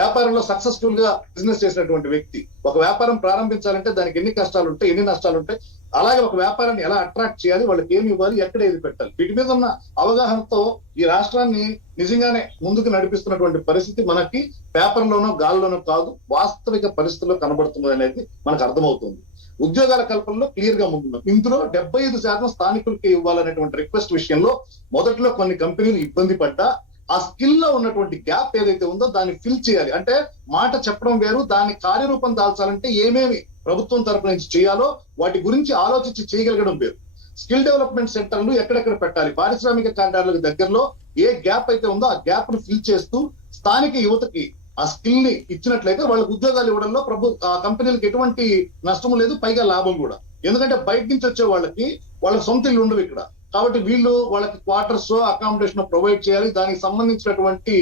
వ్యాపారంలో సక్సెస్ఫుల్ గా బిజినెస్ చేసినటువంటి వ్యక్తి. ఒక వ్యాపారం ప్రారంభించాలంటే దానికి ఎన్ని కష్టాలు ఉంటాయి, ఎన్ని నష్టాలు ఉంటాయి, అలాగే ఒక వ్యాపారాన్ని ఎలా అట్రాక్ట్ చేయాలి, వాళ్ళకి ఏమి ఇవ్వాలి, ఎక్కడ ఏది పెట్టాలి, వీటి మీద ఉన్న అవగాహనతో ఈ రాష్ట్రాన్ని నిజంగానే ముందుకు నడిపిస్తున్నటువంటి పరిస్థితి మనకి పేపర్లోనో గాల్లోనో కాదు, వాస్తవిక పరిస్థితుల్లో కనబడుతుంది అనేది మనకు అర్థమవుతుంది. ఉద్యోగాల కల్పనలో క్లియర్ గా ముందున్నాం. ఇందులో 75% స్థానికులకి ఇవ్వాలనేటువంటి రిక్వెస్ట్ విషయంలో మొదట్లో కొన్ని కంపెనీలు ఇబ్బంది పడ్డా ఆ స్కిల్ లో ఉన్నటువంటి గ్యాప్ ఏదైతే ఉందో దాన్ని ఫిల్ చేయాలి. అంటే మాట చెప్పడం వేరు, దాని కార్యరూపం దాల్చాలంటే ఏమేమి ప్రభుత్వం తరపు నుంచి చేయాలో వాటి గురించి ఆలోచించి చేయగలగడం వేరు. స్కిల్ డెవలప్మెంట్ సెంటర్లు ఎక్కడెక్కడ పెట్టాలి, పారిశ్రామిక కారిడార్లకు దగ్గరలో ఏ గ్యాప్ అయితే ఉందో ఆ గ్యాప్ ను ఫిల్ చేస్తూ స్థానిక యువతకి ఆ స్కిల్ ని ఇచ్చినట్లయితే వాళ్ళకి ఉద్యోగాలు ఇవ్వడంలో కంపెనీలకు ఎటువంటి నష్టం లేదు, పైగా లాభం కూడా. ఎందుకంటే బయట నుంచి వచ్చే వాళ్ళకి సొంత ఇల్లు ఉండవు ఇక్కడ, కాబట్టి వీళ్ళు వాళ్ళకి క్వార్టర్స్ అకామిడేషన్ ప్రొవైడ్ చేయాలి, దానికి సంబంధించినటువంటి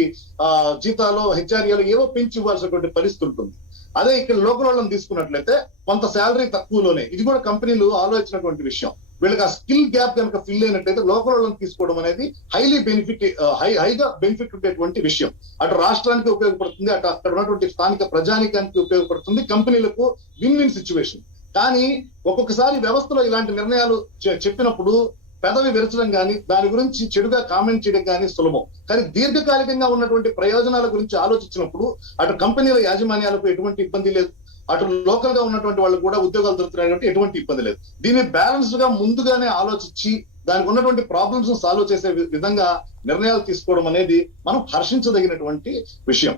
జీతాలు హెచ్ఆర్ఏలు ఏవో పెంచి ఇవ్వాల్సినటువంటి పరిస్థితి ఉంటుంది. అదే ఇక్కడ లోకల్ వాళ్ళని తీసుకున్నట్లయితే కొంత శాలరీ తక్కువలోనే, ఇది కూడా కంపెనీలు ఆలోచించినటువంటి విషయం. వీళ్ళకి ఆ స్కిల్ గ్యాప్ కనుక ఫిల్ అయినట్లయితే లోకల్ వాళ్ళని తీసుకోవడం అనేది హైగా బెనిఫిట్ ఉండేటువంటి విషయం. అటు రాష్ట్రానికి ఉపయోగపడుతుంది, అటు అక్కడ ఉన్నటువంటి స్థానిక ప్రజానికానికి ఉపయోగపడుతుంది, కంపెనీలకు విన్ విన్ సిచ్యువేషన్. కానీ ఒక్కొక్కసారి వ్యవస్థలో ఇలాంటి నిర్ణయాలు చెప్పినప్పుడు పెదవి విరచడం కానీ దాని గురించి చెడుగా కామెంట్ చేయడం కానీ సులభం. కానీ దీర్ఘకాలికంగా ఉన్నటువంటి ప్రయోజనాల గురించి ఆలోచించినప్పుడు అటు కంపెనీల యాజమాన్యాలకు ఎటువంటి ఇబ్బంది లేదు, అటు లోకల్ గా ఉన్నటువంటి వాళ్ళు కూడా ఉద్యోగాలు దొరుకుతున్నాయి కాబట్టి ఎటువంటి ఇబ్బంది లేదు. దీన్ని బ్యాలెన్స్డ్ గా ముందుగానే ఆలోచించి దానికి ఉన్నటువంటి ప్రాబ్లమ్స్ సాల్వ్ చేసే విధంగా నిర్ణయాలు తీసుకోవడం అనేది మనం హర్షించదగినటువంటి విషయం.